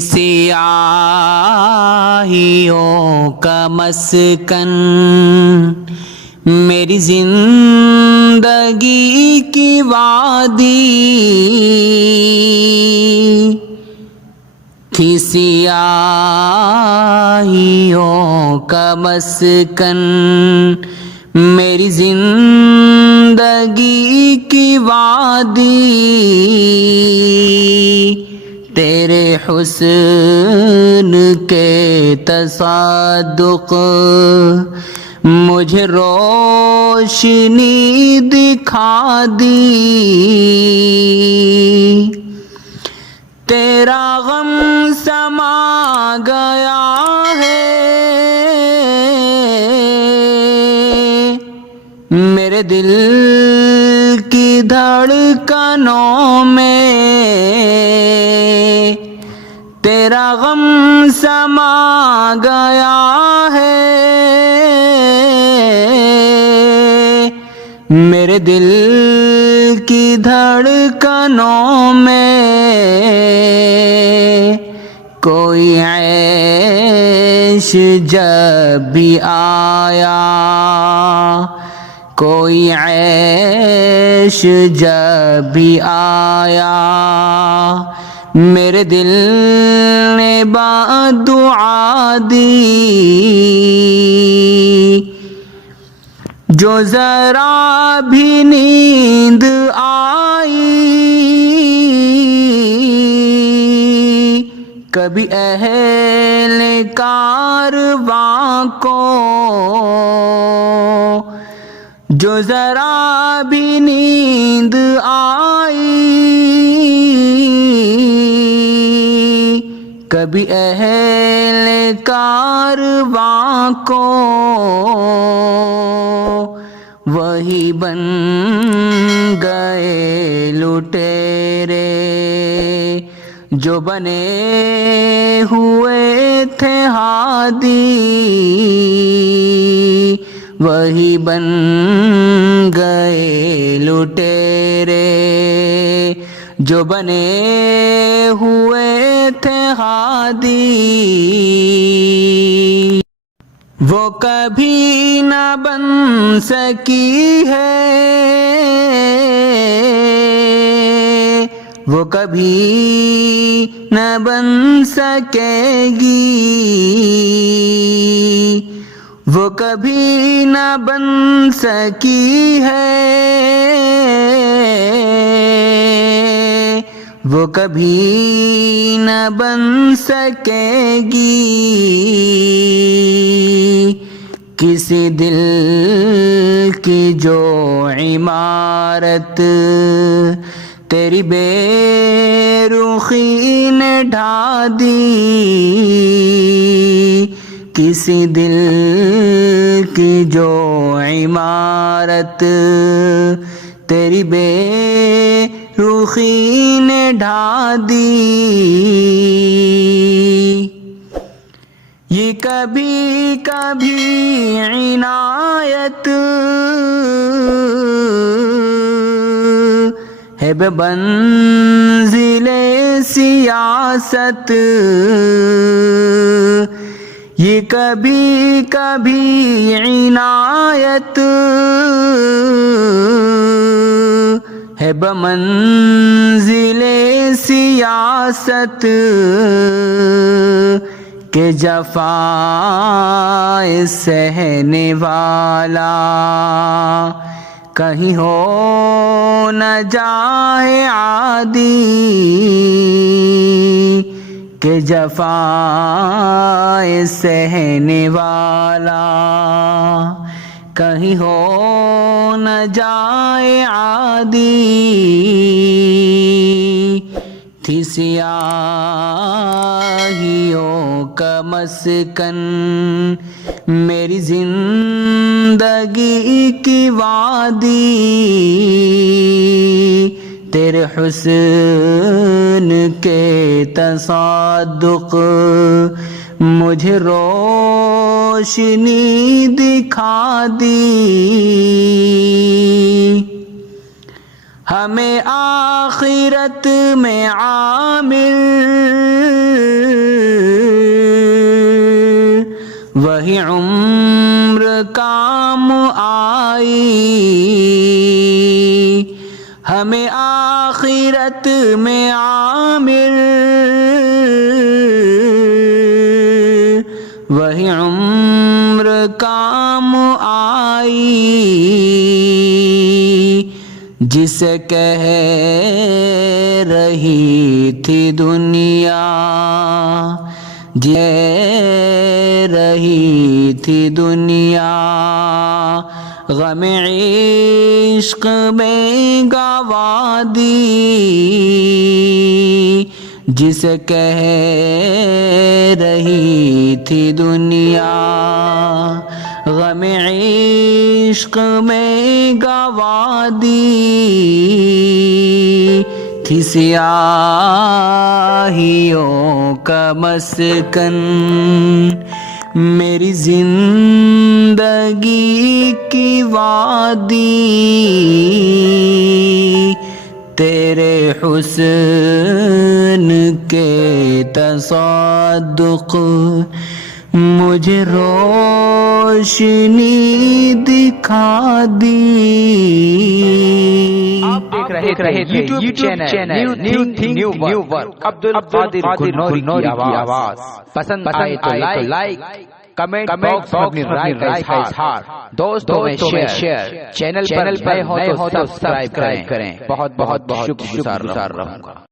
سیاہیوں کا مسکن میری زندگی کی وادی تھی، سیاہیوں کا مسکن میری زندگی کی وادی، تیرے حسن کے تصادق مجھے روشنی دکھا دی، تیرا غم سما گیا ہے میرے دل کی دھڑکنوں میں، تیرا غم سما گیا ہے میرے دل کی دھڑکنوں میں، کوئی عیش جب بھی آیا، کوئی عیش جب بھی آیا میرے دل نے دعا دی، جو ذرا بھی نیند آئی کبھی اہل کارواں کو، جو ذرا بھی نیند آئی کبھی اہل کارواں کو، وہی بن گئے لٹیرے جو بنے ہوئے تھے ہادی، وہی بن گئے لٹیرے جو بنے ہوئے تھے ہادی، وہ کبھی نہ بن سکی ہے، وہ کبھی نہ بن سکے گی، وہ کبھی نہ بن سکی ہے، وہ کبھی نہ بن سکے گی، کسی دل کی جو عمارت تیری بے رخی نے ڈھا دی، کسی دل کی جو عمارت تیری بے رخی نے ڈھا دی، یہ کبھی کبھی عنایت ہے بمنزل سیاست، یہ کبھی کبھی عنایت ہے بمنزل سیاست، کہ جفائے سہنے والا کہیں ہو نہ جائے عادی، کہ جفائے سہنے والا کہیں ہو نہ جائے عادی، تھی سیاہیوں کا مسکن میری زندگی کی وادی، تیرے حسن کے تصادق مجھے روشنی دکھا دی، ہمیں آخرت میں عامل وہی عمر کام آئی ہمیں آخرت میں عامر، وہی عمر کام آئی جسے کہہ رہی تھی دنیا، جے رہی تھی دنیا، غم عشق میں گوا دی جسے کہہ رہی تھی دنیا، غم عشق میں گوا دی تھی سیاہیوں کا مسکن، میری زندگی کی وادی تیرے حسن کے تصادق مجھے روشنی دکھا دی۔ آپ دیکھ رہے تھے YouTube channel new thing new work, Abdul Qadir Ganori کی آواز۔ پسند آئے تو لائک، کمنٹ باکس میں اپنی رائے کا اظہار، دوستوں میں شیئر، چینل پر نئے ہو تو سبسکرائب کریں۔ بہت بہت شکر گزار رہوں گا۔